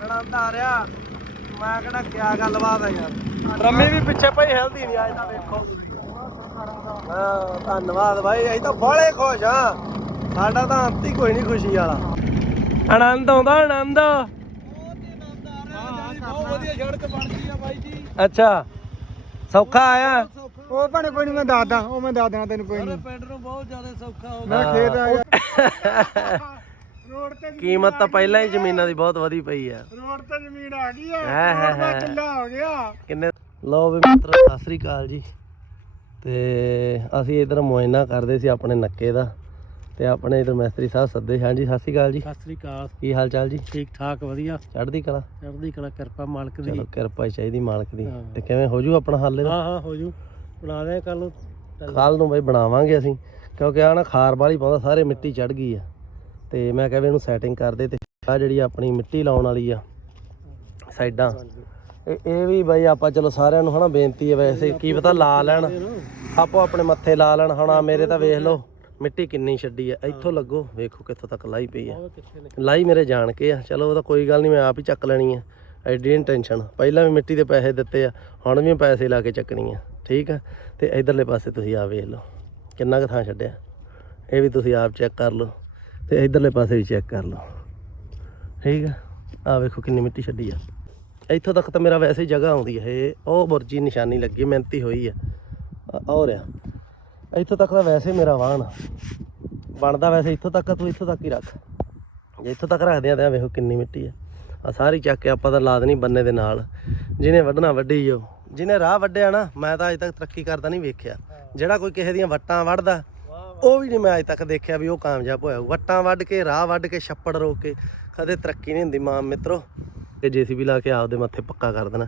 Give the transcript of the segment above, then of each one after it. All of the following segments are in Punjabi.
ਆਨੰਦ ਆ ਰਿਹਾ। ਮੈਂ ਕਹਿੰਦਾ ਕਿਆ ਗੱਲਬਾਤ ਹੈ ਯਾਰ। ਰੰਮੀ ਵੀ ਪਿੱਛੇ ਪਈ ਹਿਲਦੀ ਨਹੀਂ ਅੱਜ ਤਾਂ ਵੇਖੋ ਹਾਂ ਧੰਨਵਾਦ ਭਾਈ ਅਸੀਂ ਤਾਂ ਬੜੇ ਖੁਸ਼ ਆ ਸਾਡਾ ਤਾਂ ਅੰਤ ਹੀ ਕੋਈ ਨਹੀਂ ਖੁਸ਼ੀ ਵਾਲਾ। ਆਨੰਦ ਆਉਂਦਾ ਆਨੰਦ। ਬਹੁਤ ਵਧੀਆ ਸੜਕ ਬਣ ਗਈ ਆ ਬਾਈ ਜੀ ਅੱਛਾ ਸੌਖਾ ਆਇਆ। ਉਹ ਭਾਣੇ ਕੋਈ ਨਹੀਂ ਮੈਂ ਦੱਸਦਾ। ਉਹ ਮੈਂ ਦੱਸ ਦੇਣਾ ਤੈਨੂੰ ਕੋਈ ਨਹੀਂ ਪਿੰਡ ਨੂੰ ਬਹੁਤ ਜ਼ਿਆਦਾ ਸੌਖਾ ਹੋ ਮੈਂ ਖੇਤ ਆ ਗਿਆ। ਰੋਡ ਤੇ ਕੀਮਤ ਤਾਂ ਪਹਿਲਾਂ ਹੀ ਜ਼ਮੀਨਾਂ ਦੀ ਬਹੁਤ ਵਧੀ ਪਈ ਆ। ਰੋਡ ਤੇ ਜ਼ਮੀਨ ਆ ਗਈ ਆ। ਹੈ, ਹੈ, ਕਰੋੜ ਦਾ ਹੈ। ਕਿੱਲਾ ਹੋ ਗਿਆ। ਕਿੰਨੇ ਲਓ ਵੀ ਮਿੱਤਰੋ ਸਤਿ ਸ੍ਰੀ ਅਕਾਲ ਜੀ। ਤੇ ਅਸੀਂ ਇਧਰ ਮੁਆਇਨਾ ਕਰਦੇ ਸੀ ਆਪਣੇ ਨੱਕੇ ਦਾ। ਤੇ ਆਪਣੇ ਇਧਰ ਮੈਸਤਰੀ ਸਾਹਿਬ ਸੱਦੇ। ਹਾਂਜੀ ਸਤਿ ਸ੍ਰੀ ਅਕਾਲ ਜੀ। ਸਤਿ ਸ੍ਰੀ ਅਕਾਲ। ਕੀ ਹਾਲ ਚਾਲ ਜੀ? ਠੀਕ ਠਾਕ ਵਧੀਆ। ਚੜ੍ਹਦੀ ਕਲਾ? ਚੜ੍ਹਦੀ ਕਲਾ ਕਿਰਪਾ ਮਾਲਕ ਦੀ। ਚਲੋ ਕਿਰਪਾ ਹੀ ਚਾਹੀਦੀ ਮਾਲਕ ਦੀ। ਹਾਂ। ਤੇ ਕਿਵੇਂ ਹੋ ਜੂ ਆਪਣਾ ਹੱਲ ਇਹਦਾ ਹਾਂ ਹਾਂ ਹੋ ਜੂ। ਬਣਾ ਦੇ ਕੱਲ ਨੂੰ। ਕੱਲ ਨੂੰ ਬਈ ਬਣਾਵਾਂਗੇ ਅਸੀਂ। ਕਿਉਂਕਿ ਆ ਨਾ ਖਾਰ ਵਾਲੀ ਪਾਉਂਦਾ ਸਾਰੇ ਮਿੱਟੀ ਚੜ ਗਈ ਆ। ਤੇ ਮੈਂ ਕਿਹਾ ਵੀ ਇਹਨੂੰ ਸੈਟਿੰਗ ਕਰ ਦੇ ਤੇ ਆ ਜਿਹੜੀ ਆਪਣੀ ਮਿੱਟੀ ਲਾਉਣ ਵਾਲੀ ਆ, ਸਾਈਡਾਂ। ਇਹ ਇਹ ਵੀ ਬਈ ਆਪਾਂ ਚਲੋ ਸਾਰਿਆਂ ਨੂੰ ਹਨਾ ਬੇਨਤੀ ਹੈ ਵੈਸੇ, ਕੀ ਪਤਾ ਲਾ ਲੈਣ। ਆਪੋ ਆਪਣੇ ਮੱਥੇ ਲਾ ਲੈਣ। ਹੁਣ ਆ ਮੇਰੇ ਤਾਂ ਵੇਖ ਲਓ, ਮਿੱਟੀ ਕਿੰਨੀ ਛੱਡੀ ਆ। ਇੱਥੋਂ ਲੱਗੋ, ਵੇਖੋ ਕਿੱਥੋਂ ਤੱਕ ਲਾਈ ਪਈ ਆ। ਲਾਈ ਮੇਰੇ ਜਾਣ ਕੇ ਆ। ਚਲੋ ਉਹ ਤਾਂ ਕੋਈ ਗੱਲ ਨਹੀਂ ਮੈਂ ਆਪ ਹੀ ਚੱਕ ਲੈਣੀ ਆ। ਐਡੀ ਨਹੀਂ ਟੈਨਸ਼ਨ ਪਹਿਲਾਂ ਵੀ ਮਿੱਟੀ ਦੇ ਪੈਸੇ ਦਿੱਤੇ ਆ, ਹੁਣ ਵੀ ਪੈਸੇ ਲਾ ਕੇ ਚੱਕਣੀ ਆ। ਠੀਕ ਆ? ਤੇ ਇਧਰਲੇ ਪਾਸੇ ਤੁਸੀਂ ਆ ਵੇਖ ਲਓ, ਕਿੰਨਾ ਕੁ ਥਾਂ ਛੱਡਿਆ। ਇਹ ਵੀ ਤੁਸੀਂ ਆਪ ਚੈੱਕ ਕਰ ਲਓ। ਤੇ ਇਧਰਲੇ ਪਾਸੇ ਵੀ ਚੈੱਕ ਕਰ ਲਓ। ਠੀਕ ਆ? ਆ ਵੇਖੋ ਕਿੰਨੀ ਮਿੱਟੀ ਛੱਡੀ ਆ। ਇੱਥੋਂ ਤੱਕ ਤਾਂ ਮੇਰਾ ਵੈਸੇ ਹੀ ਜਗ੍ਹਾ ਆਉਂਦੀ ਹੈ ਇਹ ਉਹ ਬੁਰਜੀ ਨਿਸ਼ਾਨੀ ਲੱਗੀ ਮਿਹਨਤੀ ਹੋਈ ਆ। ਆ- ਰਿਹਾ ਇੱਥੋਂ ਤੱਕ ਤਾਂ ਵੈਸੇ ਮੇਰਾ ਵਾਹਨ ਆ। ਬਣਦਾ ਵੈਸੇ ਇੱਥੋਂ ਤੱਕ ਆ, ਤੂੰ ਇੱਥੋਂ ਤੱਕ ਹੀ ਰੱਖ। ਜੇ ਇੱਥੋਂ ਤੱਕ ਰੱਖਦੇ ਆ ਤਾਂ ਵੇਖੋ ਕਿੰਨੀ ਮਿੱਟੀ ਆ। ਆ ਸਾਰੀ ਚੱਕ ਕੇ ਆਪਾਂ ਤਾਂ ਲਾ ਦੇਣੀ ਬੰਨੇ ਦੇ ਨਾਲ। ਜਿਹਨੇ ਵੱਢਣਾ ਵੱਢੀ ਜੋ ਜਿਹਨੇ ਰਾਹ ਵੱਢਿਆ ਨਾ ਮੈਂ ਤਾਂ ਅਜੇ ਤੱਕ ਤਰੱਕੀ ਕਰਦਾ ਨਹੀਂ ਵੇਖਿਆ। ਜਿਹੜਾ ਕੋਈ ਕਿਸੇ ਦੀਆਂ ਵੱਟਾਂ ਵੱਢਦਾ ਉਹ ਵੀ ਨਹੀਂ ਮੈਂ ਅਜੇ ਤੱਕ ਦੇਖਿਆ ਵੀ ਉਹ ਕਾਮਯਾਬ ਹੋਇਆ। ਵੱਟਾਂ ਵੱਢ ਕੇ ਰਾਹ ਵੱਢ ਕੇ ਛੱਪੜ ਰੋਕ ਕੇ ਕਦੇ ਤਰੱਕੀ ਨਹੀਂ ਹੁੰਦੀ ਮਾਂ ਮਿੱਤਰੋ। ਤੇ ਜੀਸੀਬੀ ਲਾ ਕੇ ਆਪਦੇ ਮੱਥੇ ਪੱਕਾ ਕਰ ਦੇਣਾ।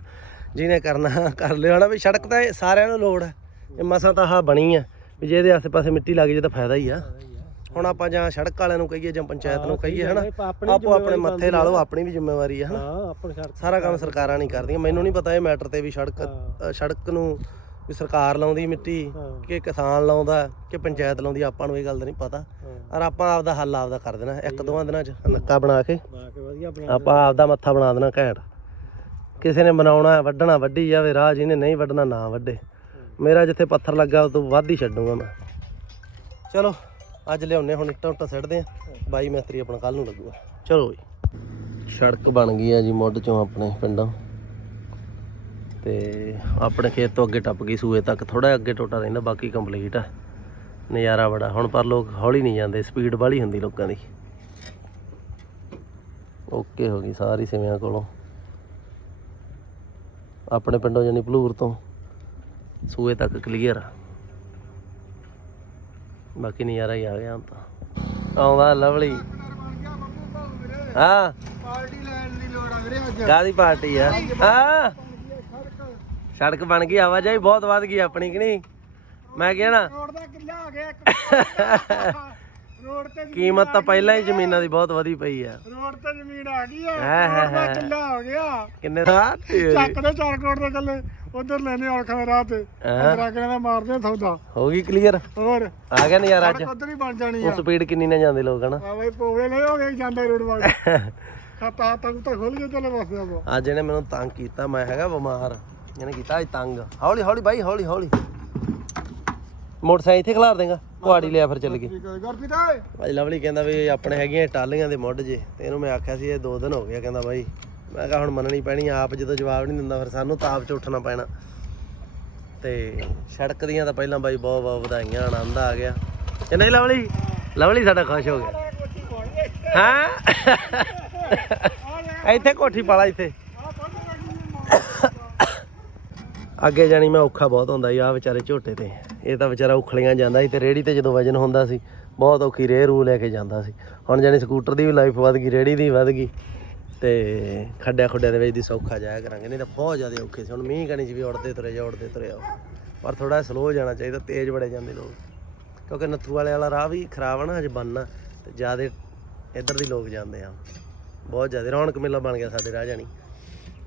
ਜਿਹਨੇ ਕਰਨਾ ਕਰ ਲਿਓ ਨਾ ਵੀ ਸੜਕ ਤਾਂ ਸਾਰਿਆਂ ਨੂੰ ਲੋੜ ਹੈ। ਇਹ ਮਸਾਂ ਤਾਂ ਆਹ ਬਣੀ ਆ। ਵੀ ਜੇ ਇਹਦੇ ਆਸੇ-ਪਾਸੇ ਮਿੱਟੀ ਲੱਗ ਜੇ ਤਾਂ ਫਾਇਦਾ ਹੀ ਆ। ਹੁਣ ਆਪਾਂ ਜਾਂ ਸੜਕ ਵਾਲਿਆਂ ਨੂੰ ਕਹੀਏ ਜਾਂ ਪੰਚਾਇਤ ਨੂੰ ਕਹੀਏ ਹਨਾ। ਆਪੋ ਆਪਣੇ ਮੱਥੇ ਲਾ ਲਓ ਆਪਣੀ ਵੀ ਜ਼ਿੰਮੇਵਾਰੀ ਹੈ ਹਨਾ ਸਾਰਾ ਕੰਮ ਸਰਕਾਰਾਂ ਨਹੀਂ ਕਰਦੀਆਂ। ਮੈਨੂੰ ਨਹੀਂ ਪਤਾ ਇਹ ਮੈਟਰ ਤੇ ਵੀ ਸੜਕ ਸੜਕ ਨੂੰ ਵੀ ਸਰਕਾਰ ਲਾਉਂਦੀ ਮਿੱਟੀ। ਕਿ ਕਿਸਾਨ ਲਾਉਂਦਾ ਕਿ ਪੰਚਾਇਤ ਲਾਉਂਦੀ ਆਪਾਂ ਨੂੰ ਇਹ ਗੱਲ ਦਾ ਨਹੀਂ ਪਤਾ। ਔਰ ਆਪਾਂ ਆਪਦਾ ਹੱਲ ਆਪਦਾ ਕਰ ਦੇਣਾ ਇੱਕ ਦੋਵਾਂ ਦਿਨਾਂ 'ਚ ਨੱਕਾ ਬਣਾ ਕੇ। ਆਪਾਂ ਆਪਦਾ ਮੱਥਾ ਬਣਾ ਦੇਣਾ ਘੈਂਟ। ਕਿਸੇ ਨੇ ਬਣਾਉਣਾ ਵੱਢਣਾ ਵੱਢੀ ਜਾਵੇ ਰਾਹ ਜਿਹਨੇ ਨਹੀਂ ਵੱਢਣਾ ਨਾ ਵੱਢੇ। ਮੇਰਾ ਜਿੱਥੇ ਪੱਥਰ ਲੱਗਾ ਉਹ ਤੋਂ ਵੱਧ ਹੀ ਛੱਡੂਗਾ ਮੈਂ। ਚਲੋ ਅੱਜ ਲਿਆਉਨੇ ਹੁਣ ਇੱਟਾਂ ਉੱਟਾਂ ਸਿੱਟਦੇ ਆ। ਬਾਈ ਮਿਸਤਰੀ ਆਪਣਾ ਕੱਲ ਨੂੰ ਲੱਗੂਗਾ। ਚਲੋ ਬਈ। ਸੜਕ ਬਣ ਗਈ ਆ ਜੀ ਮੁੱਢ ਚੋਂ ਆਪਣੇ ਪਿੰਡੋਂ। ਤੇ ਆਪਣੇ ਖੇਤ ਤੋਂ ਅੱਗੇ ਟੱਪ ਗਈ ਸੂਏ ਤੱਕ ਥੋੜਾ ਅੱਗੇ ਟੋਟਾ ਰਹਿੰਦਾ ਬਾਕੀ ਕੰਪਲੀਟ ਆ। ਨਜ਼ਾਰਾ ਬੜਾ ਹੁਣ ਪਰ ਲੋਕ ਹੌਲੀ ਨਹੀਂ ਜਾਂਦੇ ਸਪੀਡ ਵਾਲੀ ਹੁੰਦੀ ਲੋਕਾਂ ਦੀ। ਓਕੇ ਹੋ ਗਈ ਸਾਰੀ ਸਿਵਿਆਂ ਕੋਲੋਂ। ਆਪਣੇ ਪਿੰਡੋਂ ਜਾਨੀ ਭਲੂਰ ਤੋਂ ਸੂਏ ਤੱਕ ਕਲੀਅਰ ਬਾਕੀ ਨਜ਼ਾਰਾ ਹੀ ਆ ਗਿਆ ਹੁਣ ਤਾਂ। ਆਉਂਦਾ ਲਵਲੀ। ਹਾਂ। ਪਾਰਟੀ ਲੈਣ ਦੀ ਲੋੜ ਆ ਵੀਰੇ ਅੱਜ। ਕਾਦੀ ਪਾਰਟੀ ਆ? ਹਾਂ। ਸੜਕ ਬਣ ਗਈ ਆਵਾਜਾਈ ਬਹੁਤ ਵੱਧ ਗਈ ਆਪਣੀ ਕਿ ਨਹੀਂ? ਮੈਂ ਕਿਹਾ ਨਾ। ਰੋਡ ਦਾ ਕਿੱਲਾ ਹੋ ਗਿਆ ਇੱਕ ਰੋਡ ਤੇ ਕੀਮਤ ਤਾਂ ਪਹਿਲਾਂ ਹੀ ਜ਼ਮੀਨਾਂ ਦੀ ਬਹੁਤ ਵਧੀ ਪਈ ਆ। ਰੋਡ ਤੇ ਜ਼ਮੀਨ ਆ ਗਈ ਆ ਹੈ, ਹੈ, ਕਰੋੜ ਦਾ ਹੈ। ਕਿੱਲਾ ਹੋ ਗਿਆ। ਕਿੰਨੇ ਦਾ? ਚੱਕ ਦੇ 4 ਕਰੋੜ ਦੇ ਕੱਲੇ ਉਧਰ ਲੈਨੇ ਔਲਖਾਂ ਰਾਹ ਤੇ। ਹੈਂ? 15 ਕਿਲੇ ਦਾ ਮਾਰਦੇ ਆ ਸੌਦਾ। ਹੋ ਗਈ ਕਲੀਅਰ ਹੋਰ? ਆ ਗਿਆ ਨਜ਼ਾਰਾ ਅੱਜ। ਉਧਰ ਹੀ ਬਣ ਜਾਣੀ ਉਹ ਆ ਸਪੀਡ ਕਿੰਨੀ ਨਾ ਜਾਂਦੇ ਲੋਕ ਹਨਾ? ਆ ਬਈ ਪੋਗਲੇ ਨਹੀਂ ਹੋ ਗਏ ਜਾਂਦਾ ਰੋਡ ਵਾਲ। ਹੱਥਾਂ ਹੱਥਾਂ ਨੂੰ ਤਾਂ ਖੁੱਲ ਗਏ ਚਲੇ ਪਾਸੇ ਆਪਾਂ ਅੱਜ ਇਹਨੇ ਮੈਨੂੰ ਤੰਗ ਕੀਤਾ ਮੈਂ ਹੈਗਾ ਬਿਮਾਰ। ਇਹਨੇ ਕੀਤਾ ਅੱਜ ਤੰਗ। ਹੌਲੀ ਹੌਲੀ ਬਾਈ ਹੌਲੀ ਹੌਲੀ। ਮੋਟਰਸਾਈਕਲ ਇੱਥੇ ਖਲਾਰ ਦੇਗਾ ਕੁਆੜੀ ਲਿਆ ਫਿਰ ਚੱਲ ਗਏ ਗੁਰਪ੍ਰੀਤ ਓਏ। ਭਾਈ ਲਵਲੀ ਕਹਿੰਦਾ ਵੀ ਆਪਣੇ ਹੈਗੀਆਂ ਟਾਲੀਆਂ ਦੇ ਮੁੱਢ ਜੇ ਤੇ ਇਹਨੂੰ ਮੈਂ ਆਖਿਆ ਸੀ ਇਹ ਦੋ ਦਿਨ ਹੋ ਗਏ ਆ, ਕਹਿੰਦਾ ਬਾਈ। ਮੈਂ ਕਿਹਾ ਹੁਣ ਮੰਨਣੀ ਪੈਣੀ ਆਪ ਜਦੋਂ ਜਵਾਬ ਨਹੀਂ ਦਿੰਦਾ ਫਿਰ ਸਾਨੂੰ ਤਾਂ ਆਪ ਚ ਉੱਠਣਾ ਪੈਣਾ। ਤੇ ਸੜਕ ਦੀਆਂ ਤਾਂ ਪਹਿਲਾਂ ਬਾਈ ਬਹੁਤ ਬਹੁਤ ਵਧਾਈਆਂ ਆਨੰਦ ਆ ਗਿਆ। ਕਿ ਨਹੀਂ ਲਵਲੀ? ਲਵਲੀ ਸਾਡਾ ਖੁਸ਼ ਹੋ ਗਿਆ। ਹਾਂ? ਇੱਥੇ ਕੋਠੀ ਪਾਲਾ ਇੱਥੇ। ਅੱਗੇ ਜਾਣੀ ਮੈਂ ਔਖਾ ਬਹੁਤ ਹੁੰਦਾ ਸੀ ਆ ਵਿਚਾਰੇ ਝੋਟੇ ਤੇ। ਇਹ ਤਾਂ ਵਿਚਾਰਾ ਉਖਲੀਆਂ ਜਾਂਦਾ ਸੀ ਤੇ ਰੇੜੀ ਤੇ ਜਦੋਂ ਵਜਨ ਹੁੰਦਾ ਸੀ, ਬਹੁਤ ਔਖੀ ਰੇਹ ਰੂ ਲੈ ਕੇ ਜਾਂਦਾ ਸੀ। ਹੁਣ ਜਾਣੀ ਸਕੂਟਰ ਦੀ ਵੀ ਲਾਈਫ ਵੱਧ ਗਈ ਰੇੜੀ ਦੀ ਵੀ ਵੱਧ ਗਈ ਤੇ ਖੱਡਿਆ ਖੁੱਡਿਆਂ ਦੇ ਵਿੱਚ ਦੀ ਸੌਖਾ ਜਾਇਆ ਕਰਾਂਗੇ, ਨਹੀਂ ਤਾਂ ਬਹੁਤ ਜ਼ਿਆਦਾ ਔਖੇ ਸੀ। ਹੁਣ ਮੀਂਹ ਕਣੀ ਚ ਵੀ ਉੜਦੇ ਤੁਰੇ ਜਾ ਉੜਦੇ ਤੁਰੇ ਆਓ। ਪਰ ਥੋੜਾ ਸਲੋ ਜਾਣਾ ਚਾਹੀਦਾ, ਤੇਜ਼ ਬੜੇ ਜਾਂਦੇ ਲੋਕ। ਕਿਉਂਕਿ ਨੱਥੂ ਵਾਲੇ ਵਾਲਾ ਰਾਹ ਵੀ ਖਰਾਬ ਆ ਨਾ ਹਜੇ ਬਣਨਾ ਤੇ ਜ਼ਿਆਦਾ ਇੱਧਰ ਦੀ ਲੋਕ ਜਾਂਦੇ ਆ। ਬਹੁਤ ਜ਼ਿਆਦਾ ਰੌਣਕ ਮੇਲਾ ਬਣ ਗਿਆ ਸਾਡੇ ਰਾਹ ਜਾਣੀ।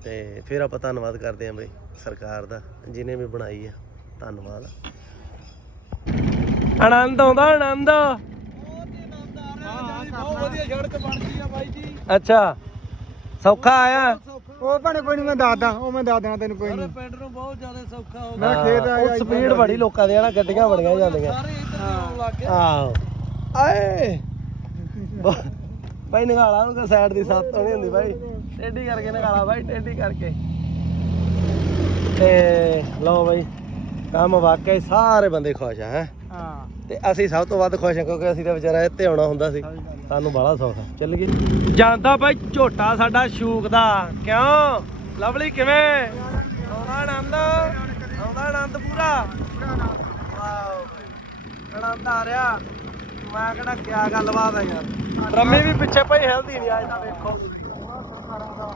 ਤੇ ਫਿਰ ਆਪਾਂ ਧੰਨਵਾਦ ਕਰਦੇ ਆਂ ਬਈ ਸਰਕਾਰ ਦਾ ਜਿਨੇ ਵੀ ਬਣਾਈ ਆ। ਧੰਨਵਾਦ। ਆਨੰਦ ਆਉਂਦਾ ਆਨੰਦ। ਬਹੁਤ ਵਧੀਆ ਸੜਕ ਬਣ ਗਈ ਆ ਬਾਈ ਜੀ ਅੱਛਾ ਸੌਖਾ ਆਇਆ। ਉਹ ਭਾਣੇ ਕੋਈ ਨਹੀਂ ਮੈਂ ਦੱਸਦਾ ਉਹ ਮੈਂ ਦੱਸ ਦੇਣਾ ਤੈਨੂੰ ਕੋਈ ਨਹੀਂ ਪਿੰਡ ਨੂੰ। ਬਹੁਤ ਜ਼ਿਆਦਾ ਸੌਖਾ ਹੋ ਮੈਂ ਖੇਤ ਆਇਆ ਉਹ ਸਪੀਡ ਬੜੀ ਲੋਕਾਂ ਦੀ ਆ ਨਾ ਗੱਡੀਆਂ ਬੜੀਆਂ ਜਾਂਦੀਆਂ। ਸਾਰੇ ਇੱਧਰ ਆਉਣ ਲੱਗ ਗਏ ਆਹੋ। ਆਏ। ਭਾਈ ਨਿਗਾਲਾ ਨੂੰ ਸਾਈਡ ਦੀ ਸੱਤ ਹੋਣੀ ਹੁੰਦੀ ਭਾਈ ਟੇਢੀ ਕਰਕੇ ਨਿਗਾਲਾ ਭਾਈ ਟੇਢੀ ਕਰਕੇ। ਤੇ ਲਓ ਭਾਈ ਕੰਮ ਵਾਕਈ ਸਾਰੇ ਬੰਦੇ ਖੁਸ਼ ਆ ਹੈ। ਹਾਂ। ਤੇ ਅਸੀਂ ਸਭ ਤੋਂ ਵੱਧ ਖੁਸ਼ ਹਾਂ ਕਿਉਂਕਿ ਅਸੀਂ ਤਾਂ ਵਿਚਾਰਾ ਇੱਥੇ ਆਉਣਾ ਹੁੰਦਾ ਸੀ। ਸਾਨੂੰ ਬੜਾ ਸੌਖ। ਚੱਲ ਗਈ ਜਾਂਦਾ ਭਾਈ ਝੋਟਾ ਸਾਡਾ ਸ਼ੂਕ ਦਾ। ਕਿਉਂ? ਲਵਲੀ ਕਿਵੇਂ? ਆਉਂਦਾ ਆਨੰਦ? ਆਉਂਦਾ ਆਨੰਦ ਪੂਰਾ? ਵਾਓ ਆਨੰਦ ਆ ਰਿਹਾ। ਮੈਂ ਕਹਿੰਦਾ ਕਿਆ ਗੱਲਬਾਤ ਹੈ ਯਾਰ। ਰੰਮੀ ਵੀ ਪਿੱਛੇ ਭਾਈ ਹਿਲਦੀ ਨਹੀਂ ਅੱਜ ਤਾਂ ਵੇਖੋ।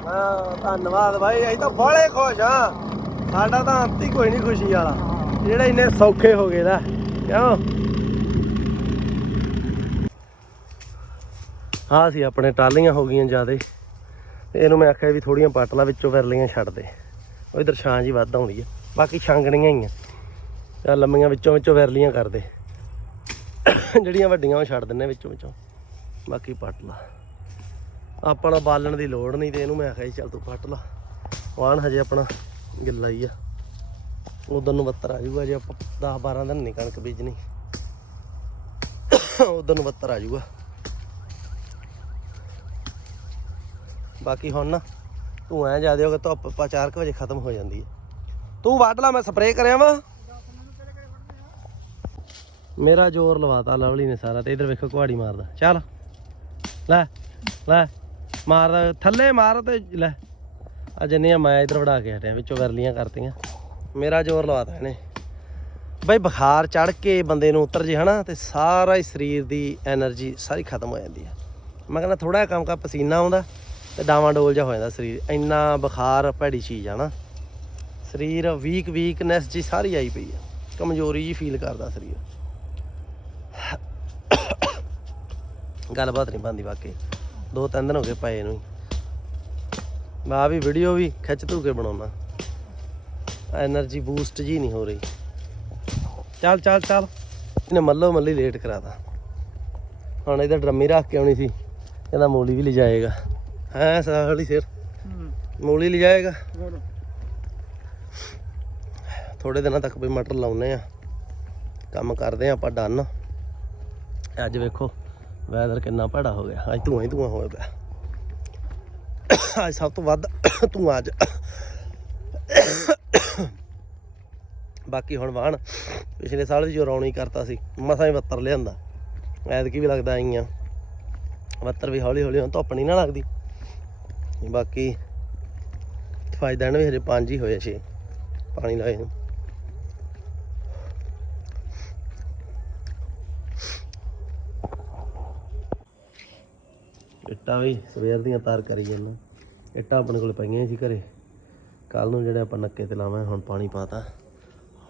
ਹਾਂ, ਧੰਨਵਾਦ ਭਾਈ ਅਸੀਂ ਤਾਂ ਬੜੇ ਖੁਸ਼ ਆ ਸਾਡਾ ਤਾਂ ਅੰਤ ਹੀ ਕੋਈ ਨਹੀਂ ਖੁਸ਼ੀ ਵਾਲਾ। ਜਿਹੜੇ ਇੰਨੇ ਸੌਖੇ ਹੋ ਗਏ ਨਾ ਕਿਉਂ? ਆਹ ਸੀ ਆਪਣੇ ਟਾਲੀਆਂ ਹੋ ਗਈਆਂ ਜਿਆਦੇ। ਤੇ ਇਹਨੂੰ ਮੈਂ ਆਖਿਆ ਵੀ ਥੋੜੀਆਂ ਪੱਟ ਵਿੱਚੋਂ ਵਿਰਲੀਆਂ ਛੱਡ ਦੇ। ਉਹ ਇਧਰ ਛਾਂ ਜੀ ਵੱਧ ਆਉਂਦੀ ਆ। ਬਾਕੀ ਛਾਂਗਣੀਆਂ ਹੀ ਆ। ਆ ਲੰਮੀਆਂ ਵਿੱਚੋਂ ਵਿੱਚੋਂ ਵਿਰਲੀਆਂ ਕਰ ਦੇ ਜਿਹੜੀਆਂ ਵੱਡੀਆਂ ਉਹ ਛੱਡ ਦਿੰਨੇ ਵਿੱਚੋਂ ਵਿੱਚੋਂ। ਬਾਕੀ ਪਾਟਲਾ। ਲਾ ਆਪਣਾ ਬਾਲਣ ਦੀ ਲੋੜ ਨਹੀਂ ਤੇ ਇਹਨੂੰ ਮੈਂ ਆਖਿਆ ਸੀ, ਚੱਲ ਤੂੰ ਪੱਟ ਲਾ। ਵਾਹਣ ਹਜੇ ਆਪਣਾ ਗਿੱਲਾ ਹੀ ਆ। ਉਦੋਂ ਨੂੰ ਬੱਤਰ ਆ ਜਾਊਗਾ ਜੇ ਆਪਾਂ 10 12 ਦਿਨ ਨਹੀਂ ਕਣਕ ਬੀਜਣੀ। ਉਦੋਂ ਨੂੰ ਬੱਤਰ ਆ ਜਾਊਗਾ। ਬਾਕੀ ਹੁਣ ਨਾ ਤੂੰ ਐ ਜਾ ਦਿਓ ਕਿ ਧੁੱਪ ਪਾ 4 ਵਜੇ ਖਤਮ ਹੋ ਜਾਂਦੀ ਹੈ। ਤੂੰ ਵੱਢ ਲਾ, ਮੈਂ ਸਪਰੇਅ ਕਰਿਆ ਵਾ। ਮੇਰਾ ਜ਼ੋਰ ਲਵਾਤਾ ਲਵਲੀ ਨੇ ਸਾਰਾ ਤੇ ਇਧਰ ਵੇਖੋ ਕੁਹਾੜੀ ਮਾਰਦਾ। ਚੱਲ। ਲੈ ਲੈ। ਮਾਰ ਥੱਲੇ ਮਾਰ ਤੇ ਲੈ। ਆ ਜੰਨੀਆਂ ਮੈਂ ਇਧਰ ਵੜਾ ਕੇ ਹਟਿਆ, ਵਿੱਚੋਂ ਗਰਲੀਆਂ ਕਰਤੀਆਂ। ਮੇਰਾ ਜ਼ੋਰ ਲਵਾਤਾ ਇਹਨੇ। ਬਈ ਬੁਖਾਰ ਚੜ ਕੇ ਬੰਦੇ ਨੂੰ ਉਤਰ ਜੇ, ਹਨਾ, ਤੇ ਸਾਰਾ ਹੀ ਸਰੀਰ ਦੀ એનર્ਜੀ ਸਾਰੀ ਖਤਮ ਹੋ ਜਾਂਦੀ ਹੈ ਮੈਂ ਕਹਿੰਦਾ ਥੋੜਾ ਕੰਮ ਕਾ ਪਸੀਨਾ ਆਉਂਦਾ, ਤੇ ਡਾਵਾਂ ਡੋਲ ਜਾ ਹੋ ਜਾਂਦਾ ਸਰੀਰ। ਇੰਨਾ ਬੁਖਾਰ ਭੈੜੀ ਚੀਜ਼ ਆ ਨਾ ਸਰੀਰ ਵੀਕ ਵੀਕਨੈਸ ਜੀ ਸਾਰੀ ਆਈ ਪਈ ਆ। ਕਮਜ਼ੋਰੀ ਜੀ ਫੀਲ ਕਰਦਾ ਸਰੀਰ। ਗੱਲਬਾਤ ਨਹੀਂ ਬੰਦੀ ਵਾਕਈ ਦੋ ਤਿੰਨ ਦਿਨ ਹੋ ਗਏ ਪਏ ਨੂੰ ਮੈਂ ਆ ਵੀ ਵੀਡੀਓ ਵੀ ਖਿੱਚ ਧੂ ਕੇ ਬਣਾਉਣਾ એનર્ਜੀ ਬੂਸਟ ਜੀ ਨਹੀਂ ਹੋ ਰਹੀ। ਚੱਲ ਚੱਲ ਚੱਲ। ਇਹਨੇ ਮੱਲੋ ਮੱਲੀ ਲੇਟ ਕਰਾਤਾ। ਹੁਣ ਇਹਦਾ ਡਰਮੀ ਰੱਖ ਕੇ ਆਉਣੀ ਸੀ। ਇਹਦਾ ਮੂਲੀ ਵੀ ਲਿਜਾਏਗਾ। ਹੈ ਸਾਹਲੀ ਸਿਰ। ਮੂਲੀ ਲਿਜਾਏਗਾ। ਥੋੜੇ ਦਿਨਾਂ ਤੱਕ ਵੀ ਮਟਰ ਲਾਉਨੇ ਆ। ਕੰਮ ਕਰਦੇ ਆ ਆਪਾਂ ਡਨ। ਅੱਜ ਵੇਖੋ। ਵੈਦਰ ਕਿੰਨਾ ਭੈੜਾ ਹੋ ਗਿਆ। ਅੱਜ ਧੂਆਂ ਹੀ ਧੂਆਂ ਹੋ ਗਿਆ ਅੱਜ ਸਭ ਤੋਂ ਵੱਧ ਧੂਆਂ ਅੱਜ। ਬਾਕੀ ਹੁਣ ਵਾਹਣ, ਪਿਛਲੇ ਸਾਲ ਵੀ ਜੋ ਰੌਣੀ ਕਰਤਾ ਸੀ, ਮਸਾਂ ਹੀ ਬੱਤਰ ਲਿਆਂਦਾ। ਐਤਕੀ ਵੀ ਲੱਗਦਾ ਆਈਆਂ। ਬੱਤਰ ਵੀ ਹੌਲੀ ਹੌਲੀ ਹੁਣ ਧੁੱਪ ਨਹੀਂ ਨਾ ਲੱਗਦੀ। ਬਾਕੀ, ਫਾਇਦਾ ਨੇ ਵੀ ਹਜੇ ਪੰਜ ਹੀ ਹੋਏ ਛੇ। ਪਾਣੀ ਲਾਏ ਨੂੰ। ਇੱਟਾਂ ਵੀ ਸਵੇਰ ਦੀਆਂ ਤਾਰ ਕਰੀ ਜਾਂਦਾ। ਇੱਟਾਂ ਆਪਣੇ ਕੋਲ ਪਈਆਂ ਸੀ ਘਰੇ। ਕੱਲ ਨੂੰ ਜਿਹੜਾ ਆਪਾਂ ਨੱਕੇ ਤੇ ਲਾਵਾਂ ਹੁਣ ਪਾਣੀ ਪਾਤਾ।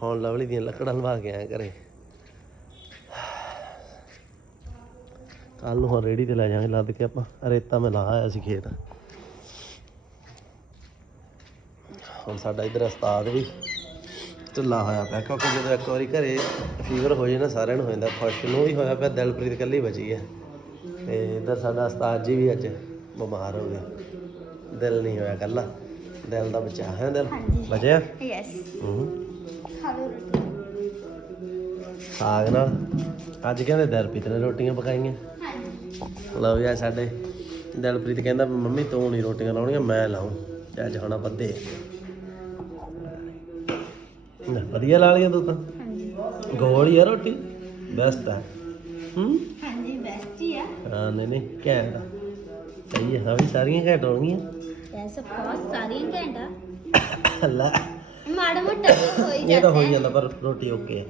ਹੁਣ ਲਵਲੀ ਦੀਆਂ ਲੱਕੜਾਂ ਲਵਾ ਕੇ ਆਇਆ ਘਰੇ। ਕੱਲ ਨੂੰ ਹੁਣ ਰੇੜੀ ਤੇ ਲੈ ਜਾਵਾਂਗੇ ਲੱਦ ਕੇ ਆਪਾਂ। ਰੇਤਾ ਮੈਂ ਲਾ ਆਇਆ ਸੀ ਖੇਤ। ਹੁਣ ਸਾਡਾ ਇਧਰ ਉਸਤਾਦ ਵੀ ਢਿੱਲਾ ਹੋਇਆ ਪਿਆ, ਕਿਉਂਕਿ ਜਦੋਂ ਇੱਕ ਵਾਰੀ ਘਰੇ ਫੀਵਰ ਹੋ ਜਾਏ ਨਾ, ਸਾਰਿਆਂ ਨੂੰ ਹੋ ਜਾਂਦਾ। ਖੁਸ਼ ਨੂੰ ਵੀ ਹੋਇਆ ਪਿਆ, ਦਿਲਪ੍ਰੀਤ ਇਕੱਲੀ ਬਚੀ ਹੈ ਤੇ ਇਧਰ ਸਾਡਾ ਉਸਤਾਦ ਜੀ ਵੀ ਅੱਜ ਬਿਮਾਰ ਹੋ ਗਏ। ਦਿਲ ਨਹੀਂ ਹੋਇਆ ਕੱਲਾ ਦਿਲ ਦਾ ਬਚਾ ਹੈ ਦਿਲ। ਬਚਿਆ? ਯੈਸ ਹੂੰ। ਖਾਲੋ ਸਾਗ ਨਾਲ। ਅੱਜ ਕਹਿੰਦੇ ਦਿਲਪ੍ਰੀਤ ਨੇ ਰੋਟੀਆਂ ਪਕਾਈਆਂ। ਹਾਂਜੀ। ਲਓ ਯਾਰ ਸਾਡੇ ਦਿਲਪ੍ਰੀਤ ਕਹਿੰਦਾ ਮੰਮੀ ਤੂੰ ਨਹੀਂ ਰੋਟੀਆਂ ਲਾਉਣੀਆਂ ਮੈਂ ਲਾਉਂ। ਤੇ ਅੱਜ ਹੁਣ ਬੱਦੇ ਵਧੀਆ ਲਾ ਲਈਆਂ ਤੂੰ ਤਾਂ। ਹਾਂਜੀ। ਗੋਲ ਹੀ ਆ ਰੋਟੀ। ਬੈਸਟ ਆ। ਹੂੰ? ਹੀ ਆ ਹਾਂ ਨਹੀਂ ਨਹੀਂ ਘੈਂਟ ਆ। ਸਹੀ ਹੈ ਹਾਂ ਵੀ ਸਾਰੀਆਂ ਘੈਂਟ ਹੋਣਗੀਆਂ ਯੈਸ ਬਹੁਤ ਸਾਰੀਆਂ ਘੰਟਾ ਲੈ ਮਾੜਾ ਮੋਟਾ ਤਾਂ ਹੋ ਹੀ ਇਹ ਤਾਂ ਹੋ ਜਾਂਦਾ ਹੀ ਹੈ ਜਾਂਦਾ ਪਰ ਰੋਟੀ ਓਕੇ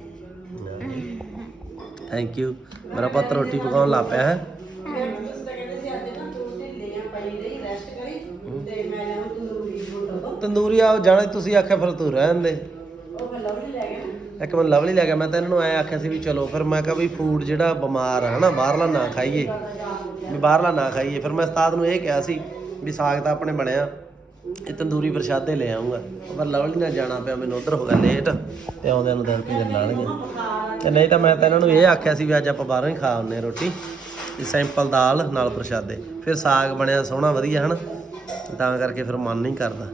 ਥੈਂਕ ਯੂ ਮੇਰਾ ਪੁੱਤ ਰੋਟੀ ਪਕਾਉਣ ਲੱਗ ਪਿਆ ਹੈ। ਤੰਦੂਰੀ ਆ ਜਾਣਾ ਤੁਸੀਂ ਆਖਿਆ ਫਿਰ ਤੂੰ ਰਹਿਣ ਦੇ। ਇੱਕ ਮੈਂ ਲਵਲੀ ਲੈ ਗਿਆ ਮੈਂ ਤਾਂ ਇਹਨਾਂ ਨੂੰ ਐ ਆਖਿਆ ਸੀ ਵੀ ਚਲੋ, ਫਿਰ ਮੈਂ ਕਿਹਾ ਵੀ ਫੂਡ ਜਿਹੜਾ ਬਿਮਾਰ ਆ, ਹਨਾ, ਬਾਹਰਲਾ ਨਾ ਖਾਈਏ। ਵੀ ਬਾਹਰਲਾ ਨਾ ਖਾਈਏ। ਫਿਰ ਮੈਂ ਉਸਤਾਦ ਨੂੰ ਇਹ ਕਿਹਾ ਸੀ ਵੀ ਸਾਗ ਤਾਂ ਆਪਣੇ ਬਣਿਆ, ਇਹ ਤੰਦੂਰੀ ਪ੍ਰਸ਼ਾਦੇ ਲੈ ਆਉਂਗਾ ਪਰ ਲਵਲੀ ਨਾਲ ਜਾਣਾ ਪਿਆ, ਮੈਨੂੰ ਉਧਰ ਹੋ ਗਿਆ ਲੇਟ ਤੇ ਆਉਂਦਿਆਂ ਨੂੰ ਦਿਨ ਕੀ ਲਾਣਗੇ। ਤੇ ਨਹੀਂ ਤਾਂ ਮੈਂ ਤਾਂ ਇਹਨਾਂ ਨੂੰ ਇਹ ਆਖਿਆ ਸੀ ਵੀ ਅੱਜ ਆਪਾਂ ਬਾਹਰੋਂ ਹੀ ਖਾ ਆਉਂਦੇ ਹਾਂ ਰੋਟੀ ਤੇ ਸਿੰਪਲ ਦਾਲ ਨਾਲ ਪ੍ਰਸ਼ਾਦੇ। ਫਿਰ ਸਾਗ ਬਣਿਆ ਸੋਹਣਾ, ਵਧੀਆ, ਹਨ। ਤਾਂ ਕਰਕੇ ਫਿਰ ਮਨ ਨਹੀਂ ਕਰਦਾ।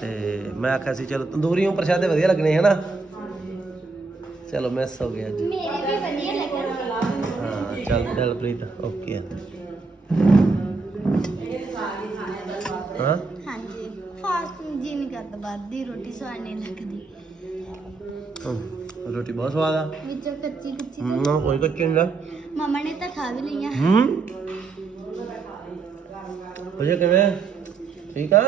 ਤੇ ਮੈਂ ਆਖਿਆ ਸੀ, ਚਲੋ, ਤੰਦੂਰੀਓਂ ਪ੍ਰਸ਼ਾਦੇ ਵਧੀਆ ਲੱਗਣੇ ਹੈ ਨਾ ਚਲੋ ਮਿਸ ਹੋ ਗਿਆ ਅੱਜ। ਮੇਰੇ ਵੀ ਵਧੀਆ ਲੱਗਣਗੇ ਹਾਂ ਚੱਲ ਦਿਲਪ੍ਰੀਤ ਓਕੇ ਆ। ਹਾਂ? ਹਾਂਜੀ। ਫਾਸਟ ਜੀ ਨਹੀਂ ਕਰਦਾ ਬਾਅਦ ਦੀ ਰੋਟੀ ਸਵਾਦ ਨਹੀਂ ਲੱਗਦੀ। ਹਮ, ਰੋਟੀ ਬਹੁਤ ਸਵਾਦ ਆ। ਵਿੱਚੋਂ ਕੱਚੀ ਕੱਚੀ ਹਮ, ਨਾ ਕੋਈ ਕੱਚੀ ਨਹੀਂ ਮਮਾ ਨੇ ਤਾਂ ਖਾ ਵੀ ਲਈਆਂ। ਹੂੰ ਉਹ ਕਿਵੇਂ ਠੀਕ ਆ?